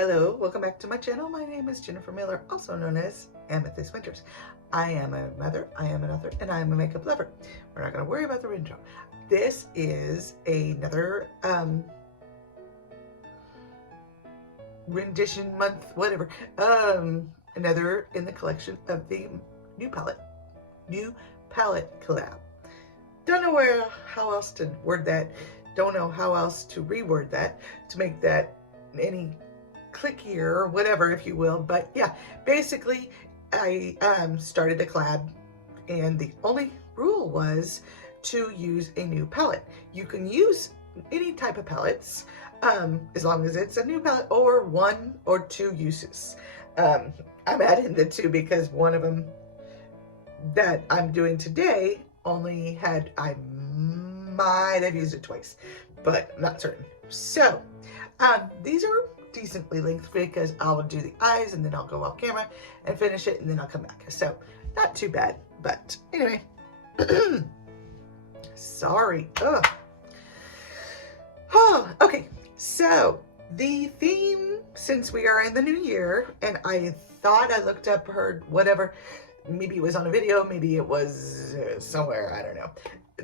Hello, welcome back to my channel. My name is Jennifer Miller, also known as Amethyst Winters. I am a mother, I am an author, and I am a makeup lover. We're not going to worry about the intro. This is another rendition month, whatever. Another in the collection of the new palette collab. Don't know how else to word that. Don't know how else to reword that to make that any clickier or whatever, if you will. But yeah, basically I started the collab, and the only rule was to use a new palette. You can use any type of palettes as long as it's a new palette or 1 or 2 uses. I'm adding the 2 because one of them that I'm doing today only had, I might have used it twice, but I'm not certain. So these are decently length because I'll do the eyes and then I'll go off camera and finish it and then I'll come back. So not too bad, but anyway. Sorry. Ugh. Oh, okay. So the theme, since we are in the new year, and I thought I looked up, heard whatever, maybe it was on a video, maybe it was somewhere, I don't know,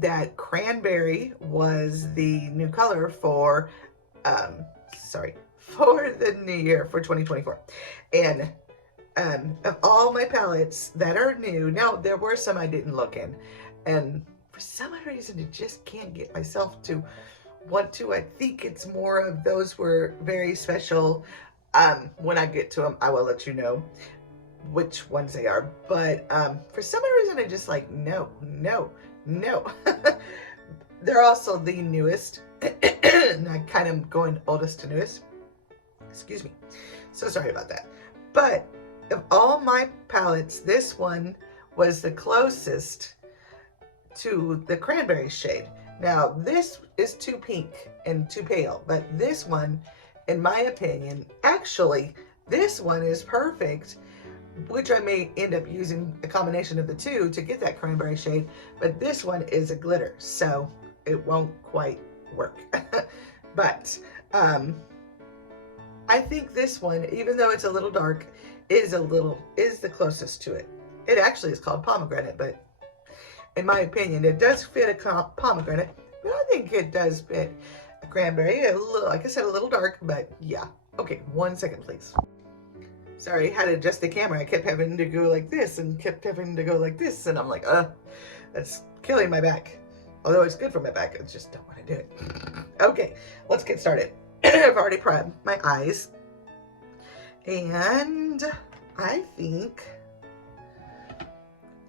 that Cranberry was the new color for, for the new year, for 2024. And of all my palettes that are new, now there were some I didn't look in, and for some reason I just can't get myself to want to. I think it's more of those were very special. When I get to them, I will let you know which ones they are. But for some reason, I just like, no. They're also the newest. And I kind of going oldest to newest. Excuse me. So sorry about that. But of all my palettes, this one was the closest to the Cranberry shade. Now, this is too pink and too pale, but this one, in my opinion, actually, this one is perfect, which I may end up using a combination of the 2 to get that Cranberry shade, but this one is a glitter, so it won't quite work. But I think this one, even though it's a little dark, is the closest to it. It actually is called pomegranate, but in my opinion, it does fit a pomegranate, but I think it does fit a cranberry. A little, like I said, a little dark, but yeah. Okay, 1 second, please. Sorry, I had to adjust the camera. I kept having to go like this and kept having to go like this, and I'm like, that's killing my back. Although it's good for my back, I just don't want to do it. Okay, let's get started. I've already primed my eyes, and I think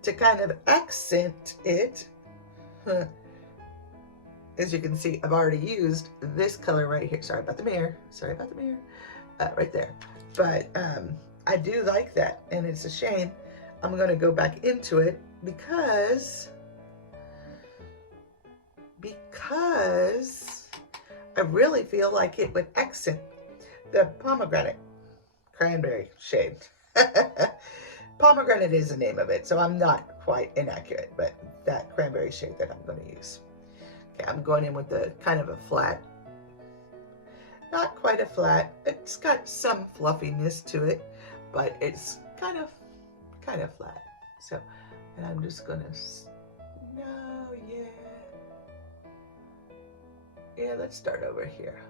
to kind of accent it, as you can see, I've already used this color right here. Sorry about the mirror. Right there. But I do like that, and it's a shame. I'm going to go back into it because I really feel like it would accent the pomegranate cranberry shade. Pomegranate is the name of it, so I'm not quite inaccurate, but that cranberry shade that I'm going to use. Okay, I'm going in with the kind of a flat, not quite a flat. It's got some fluffiness to it, but it's kind of flat. So, and I'm just going to, yeah, let's start over here.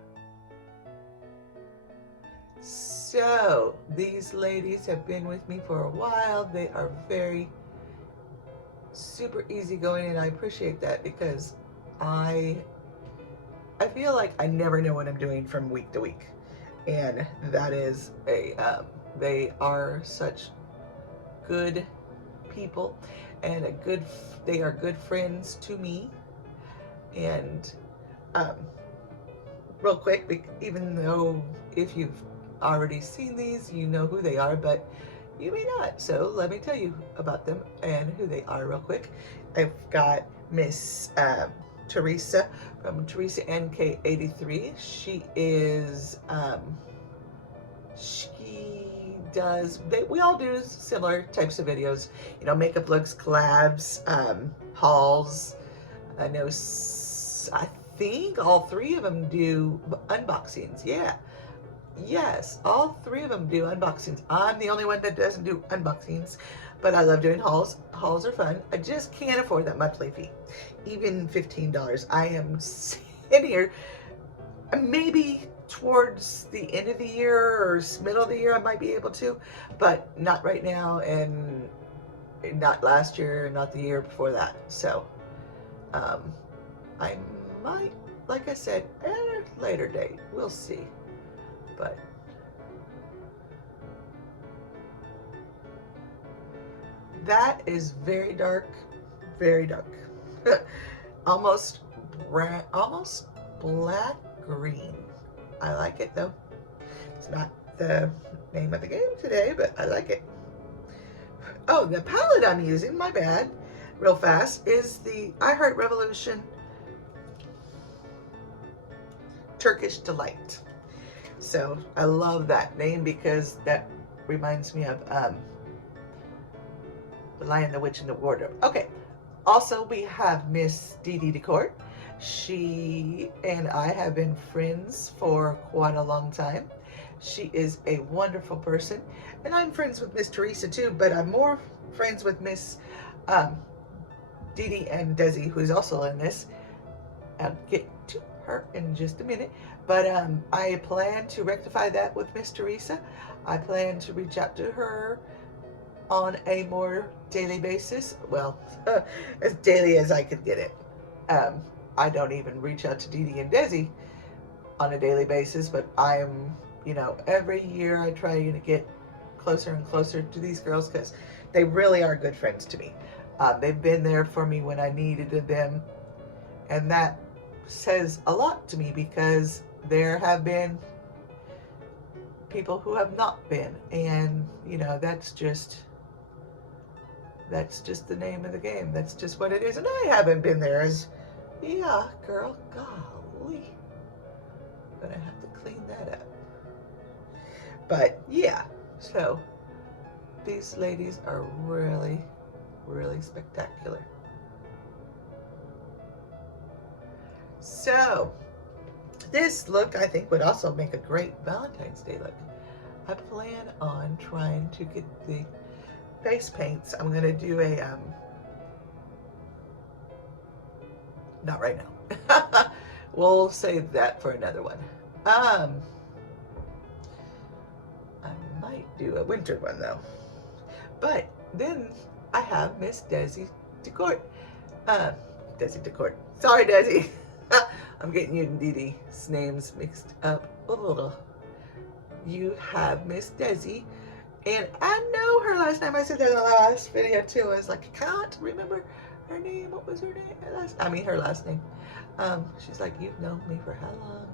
So these ladies have been with me for a while. They are very super easygoing, and I appreciate that because I feel like I never know what I'm doing from week to week, and that is they are such good people and they are good friends to me. And real quick, even though if you've already seen these, you know who they are, but you may not. So let me tell you about them and who they are real quick. I've got Miss Theresa from Theresa NK83. She is, we all do similar types of videos, you know, makeup looks, collabs, hauls. I think all 3 of them do unboxings. Yeah. Yes, all three of them do unboxings. I'm the only one that doesn't do unboxings, but I love doing hauls. Hauls are fun. I just can't afford that monthly fee. Even $15. I am sitting here, maybe towards the end of the year or middle of the year I might be able to, but not right now, and not last year, not the year before that. So I might, like I said, at a later date, we'll see. But that is very dark, very dark. Almost brown, almost black green. I like it though. It's not the name of the game today, but I like it. Oh, the palette I'm using, my bad, real fast, is the I Heart Revolution Turkish Delight. So I love that name because that reminds me of The Lion, the Witch, and the Wardrobe. Okay. Also, we have Miss Dede Decor. She and I have been friends for quite a long time. She is a wonderful person, and I'm friends with Miss Theresa too, but I'm more friends with Miss Dede and Dezis, who's also in this. I'll get to her in just a minute, but I plan to rectify that with Miss Theresa. I plan to reach out to her on a more daily basis. Well, as daily as I could get it. I don't even reach out to Dede and Desi on a daily basis, but I'm, you know, every year I try to get closer and closer to these girls because they really are good friends to me. They've been there for me when I needed them, and that says a lot to me because there have been people who have not been, and you know, that's just the name of the game. That's just what it is. And I haven't been there as, yeah, girl, golly, gonna have to clean that up. But yeah, so these ladies are really, really spectacular. So this look, I think, would also make a great Valentine's Day look. I plan on trying to get the face paints. I'm gonna do a not right now. We'll save that for another one. I might do a winter one though. But then I have Miss Desi Decor. Desi Decor. Sorry, Desi. I'm getting you and Dede's names mixed up a little. You have Miss Desi. And I know her last name. I said that in the last video too. I was like, I can't remember her name. What was her name? Her last name. She's like, you've known me for how long?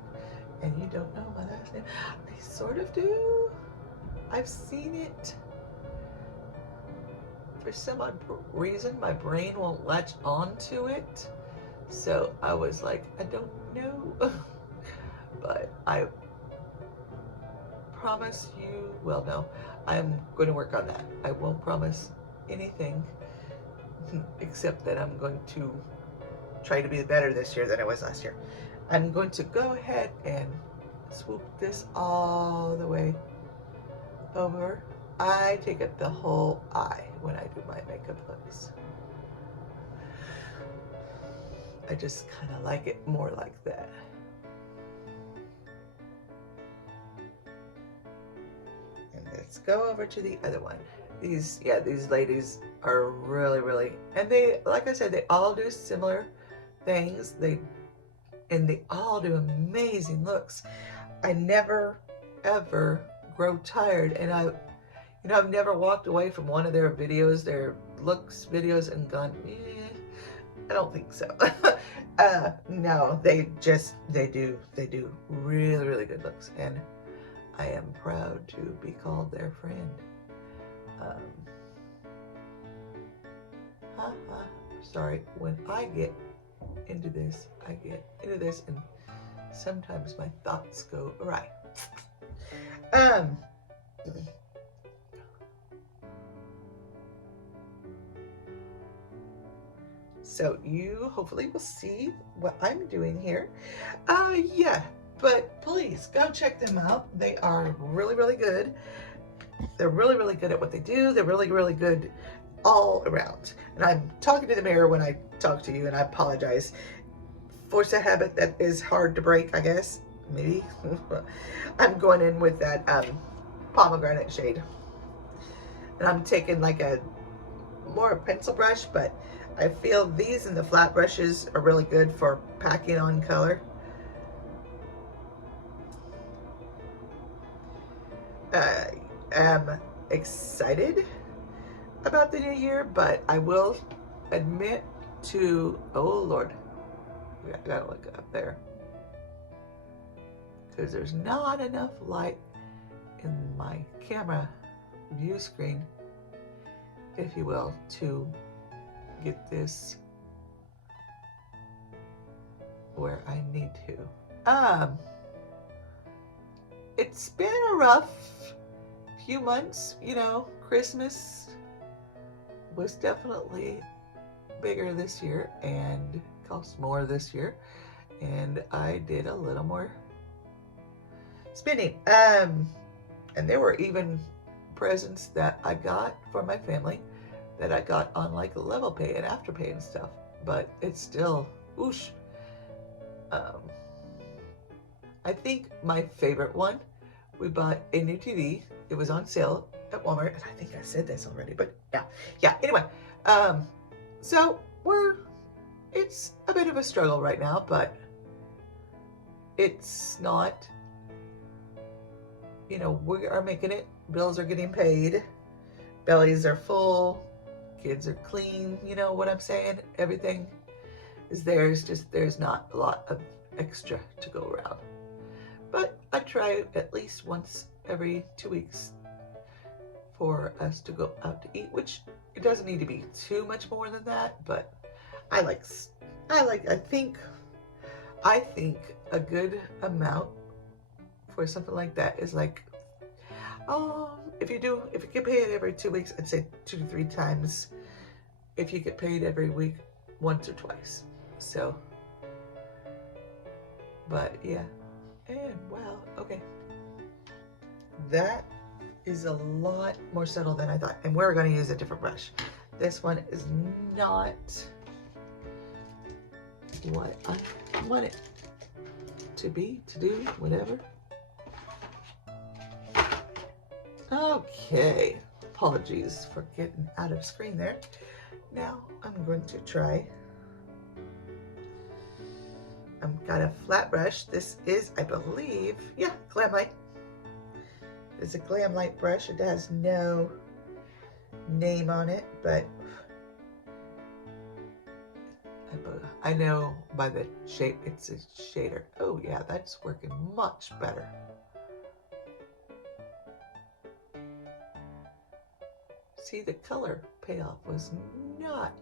And you don't know my last name? I sort of do. I've seen it. For some odd reason, my brain won't latch onto it. So I was like, I don't know. But I promise you, well, no, I'm going to work on that. I won't promise anything except that I'm going to try to be better this year than I was last year. I'm going to go ahead and swoop this all the way over. I take up the whole eye when I do my makeup looks. I just kind of like it more like that. And let's go over to the other one. These ladies are really, really, and they, like I said, they all do similar things. They all do amazing looks. I never, ever grow tired, and I've never walked away from one of their videos, their looks videos, and gone, I don't think so. No, they do really, really good looks, and I am proud to be called their friend. Sorry, when I get into this, and sometimes my thoughts go awry. So you hopefully will see what I'm doing here. Yeah, But please go check them out. They are really, really good. They're really, really good at what they do. They're really, really good all around. And I'm talking to the mirror when I talk to you, and I apologize. Force a habit that is hard to break, I guess. Maybe. I'm going in with that pomegranate shade. And I'm taking like a more pencil brush, but I feel these and the flat brushes are really good for packing on color. I am excited about the new year, but I will admit to, oh Lord, I gotta look up there because there's not enough light in my camera view screen, if you will, to get this where I need to. It's been a rough few months, you know. Christmas was definitely bigger this year and cost more this year, and I did a little more spending. And there were even presents that I got for my family that I got on like level pay and afterpay and stuff, but it's still whoosh. I think my favorite one, we bought a new TV. It was on sale at Walmart, and I think I said this already, but yeah. Anyway, so it's a bit of a struggle right now, but it's not, you know, we are making it. Bills are getting paid. Bellies are full. Kids are clean. You know what I'm saying? Everything is there. It's just there's not a lot of extra to go around. But I try at least once every 2 weeks for us to go out to eat, which it doesn't need to be too much more than that, but I think a good amount for something like that is like, if you get paid every 2 weeks, I'd say 2 to 3 times. If you get paid every week, once or twice. So, but yeah, and wow, okay. That is a lot more subtle than I thought, and we're going to use a different brush. This one is not what I want it to be, to do, whatever. Okay, apologies for getting out of screen there. Now I'm going to try. I've got a flat brush. This is, I believe, yeah, Glam Light. It's a Glam Light brush. It has no name on it, but I know by the shape it's a shader. Oh yeah, that's working much better. See, the color payoff was not,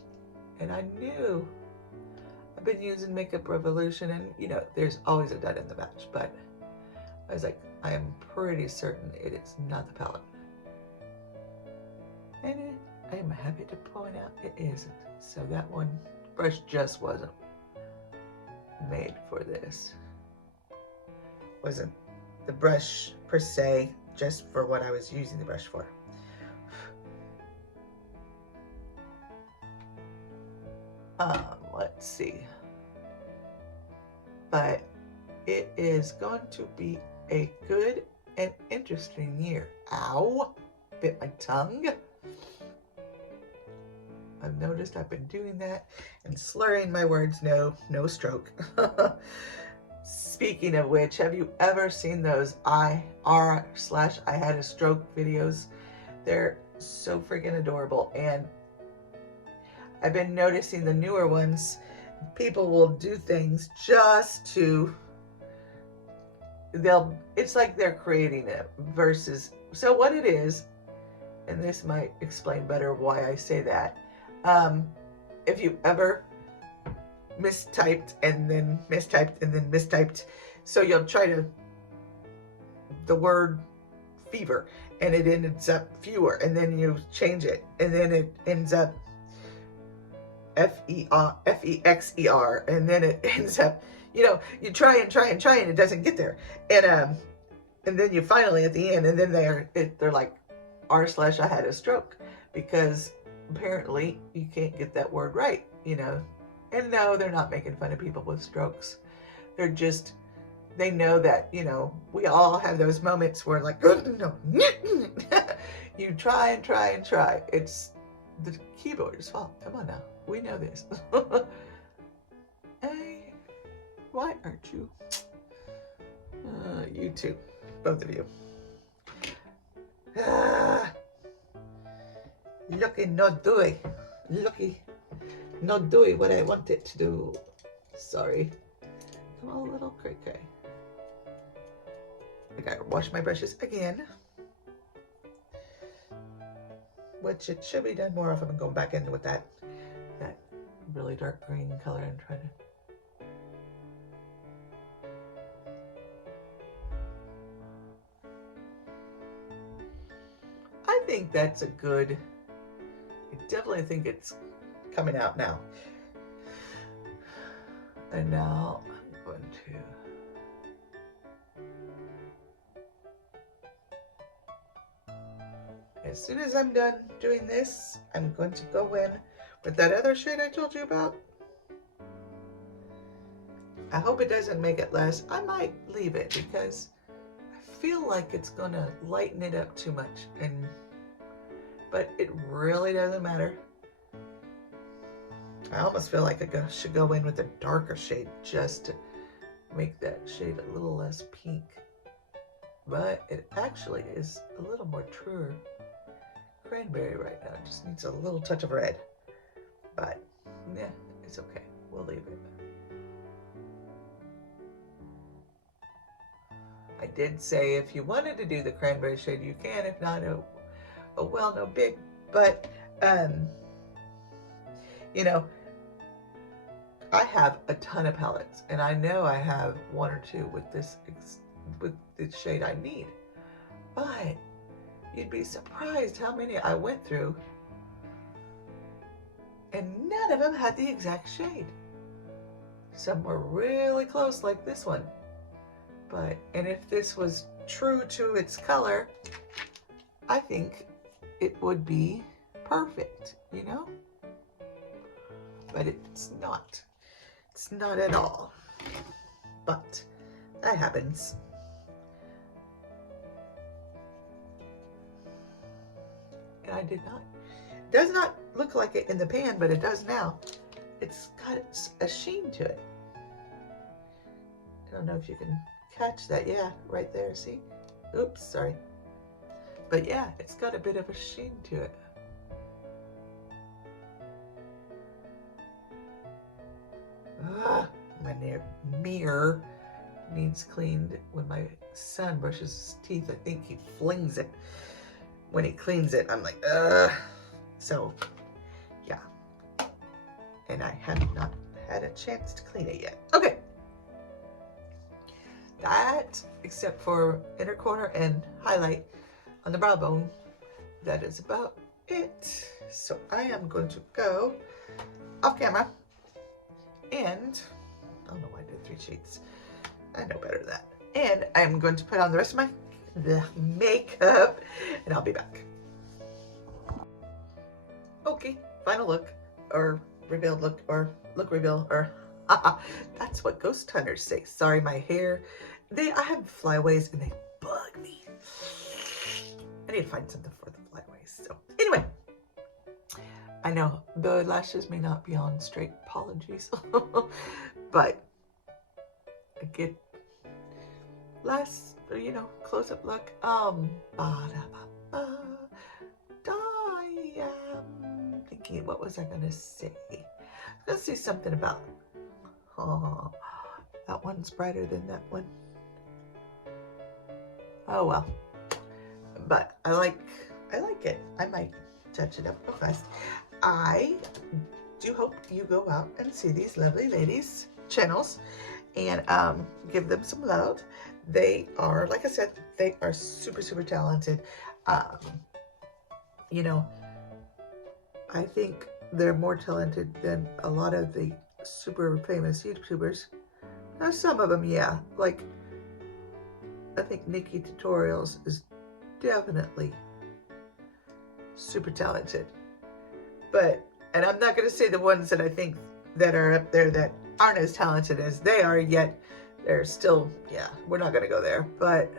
and I knew. I've been using Makeup Revolution, and you know, there's always a dud in the batch, but I was like, I am pretty certain it is not the palette. And I am happy to point out it isn't. So that one brush just wasn't made for this. Wasn't the brush per se, just for what I was using the brush for. Let's see. But it is going to be a good and interesting year. Ow! Bit my tongue. I've noticed I've been doing that and slurring my words. No stroke. Speaking of which, have you ever seen those I had a stroke videos? They're so freaking adorable, and I've been noticing the newer ones, people will do things just to, it's like they're creating it versus, so what it is, and this might explain better why I say that. If you ever mistyped and then mistyped and then mistyped, so you'll try to, the word fever, and it ends up fewer, and then you change it, and then it ends up F-E-X-E-R, and then it ends up, you know, you try and try and try and it doesn't get there. And then you finally at the end, and then they're like, r/I had a stroke, because apparently you can't get that word right, you know. And no, they're not making fun of people with strokes. They're just, they know that, you know, we all have those moments where like, no, you try and try and try. It's the keyboard's fault. Come on now. We know this. Hey, why aren't you? You too. Both of you. Looking not doing. Looky. Not doing what I want it to do. Sorry. Come on, little cray cray. I gotta wash my brushes again. Which it should be done more often. I'm going back in with that really dark green color and trying to. I think that's a good. I definitely think it's coming out now. And now I'm going to, as soon as I'm done doing this, I'm going to go in with that other shade I told you about. I hope it doesn't make it less. I might leave it because I feel like it's gonna lighten it up too much, but it really doesn't matter. I almost feel like I should go in with a darker shade just to make that shade a little less pink. But it actually is a little more truer cranberry right now. It just needs a little touch of red. But yeah, it's okay. We'll leave it. I did say if you wanted to do the cranberry shade, you can. If not, well, no big. But you know, I have a ton of palettes, and I know I have one or two with this with the shade I need. But you'd be surprised how many I went through, and none of them had the exact shade. Some were really close, like this one. And if this was true to its color, I think it would be perfect, you know? But it's not. It's not at all. But that happens. And I did not. It does not look like it in the pan, but it does now. It's got a sheen to it. I don't know if you can catch that. Yeah, right there, see? Oops, sorry. But yeah, it's got a bit of a sheen to it. My mirror needs cleaned. When my son brushes his teeth, I think he flings it. When he cleans it, I'm like, So, yeah. And I have not had a chance to clean it yet. Okay. That, except for inner corner and highlight on the brow bone, that is about it. So I am going to go off camera, and I don't know why I did 3 sheets. I know better than that. And I'm going to put on the rest of the makeup, and I'll be back. Okay, final look, or revealed look, or look reveal, or that's what ghost hunters say. Sorry, my hair. I have flyaways and they bug me. I need to find something for the flyaways. So anyway, I know the lashes may not be on straight, apologies. But a good last, close-up look. I'm thinking, what was I gonna say? I was gonna say something about, that one's brighter than that one. Oh well, but I like it. I might touch it up real fast. I do hope you go out and see these lovely ladies' channels and give them some love. They are, like I said, they are super, super talented. I think they're more talented than a lot of the super famous YouTubers. Now some of them, yeah, like I think Nikki Tutorials is definitely super talented. But, and I'm not going to say the ones that I think that are up there that aren't as talented as they are yet. They're still, yeah, we're not going to go there. But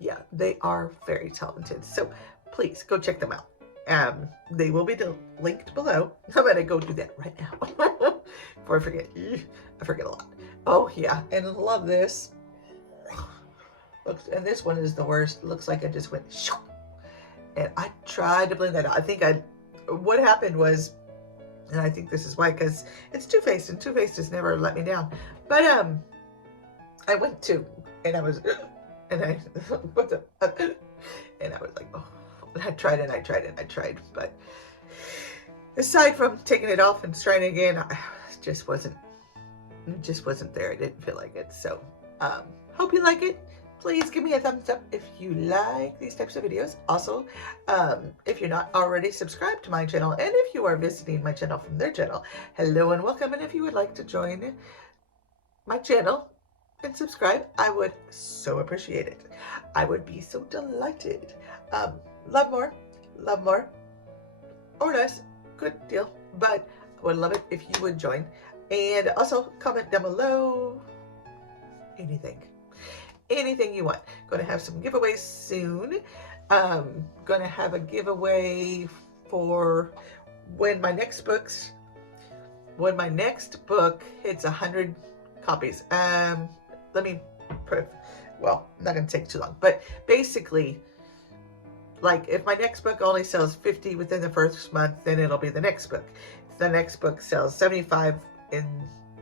yeah, they are very talented. So please go check them out. They will be linked below. I'm going to go do that right now before I forget. I forget a lot. Oh yeah, and love this. Looks, and this one is the worst. Looks like I just went shoo. And I tried to blend that out. I think what happened was, and I think this is why, because it's Too Faced, and Too Faced has never let me down. But I went to, and I was, and I, what the, and I was like, oh, and I tried and I tried and I tried. But aside from taking it off and trying again, I just wasn't there. I didn't feel like it. So, hope you like it. Please give me a thumbs up if you like these types of videos. Also, if you're not already subscribed to my channel, and if you are visiting my channel from their channel, hello and welcome. And if you would like to join my channel and subscribe, I would so appreciate it. I would be so delighted. Love more, or less, good deal. But I would love it if you would join. And also comment down below anything you want. Going to have some giveaways soon. Going to have a giveaway for when my next book hits 100 copies. Let me prove. Well, not going to take too long, but basically, like if my next book only sells 50 within the first month, then it'll be the next book. If the next book sells 75 in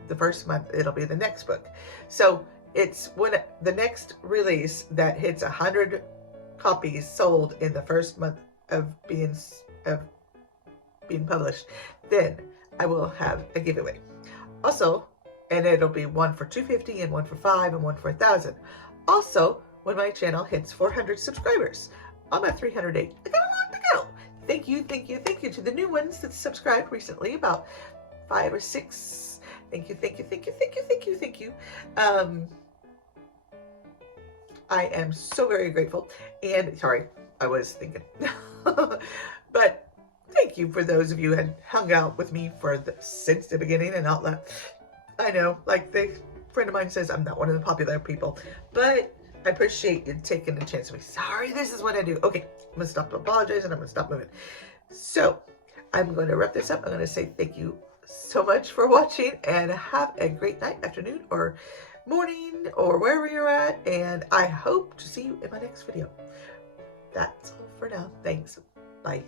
the first month, it'll be the next book. So it's when the next release that hits 100 copies sold in the first month of being published, then I will have a giveaway. Also, and it'll be one for $250 and one for $5 and one for $1,000. Also, when my channel hits 400 subscribers, I'm at 308. I got a lot to go. Thank you to the new ones that subscribed recently, about 5 or 6. Thank you. I am so very grateful. And sorry, I was thinking. But thank you for those of you who had hung out with me since the beginning and not left. I know, like the friend of mine says, I'm not one of the popular people, but I appreciate you taking the chance to be sorry. This is what I do. Okay, I'm gonna stop apologizing. I'm gonna stop moving. So I'm going to wrap this up. I'm going to say thank you so much for watching, and have a great night, afternoon, or morning, or wherever you're at. And I hope to see you in my next video. That's all for now. Thanks. Bye.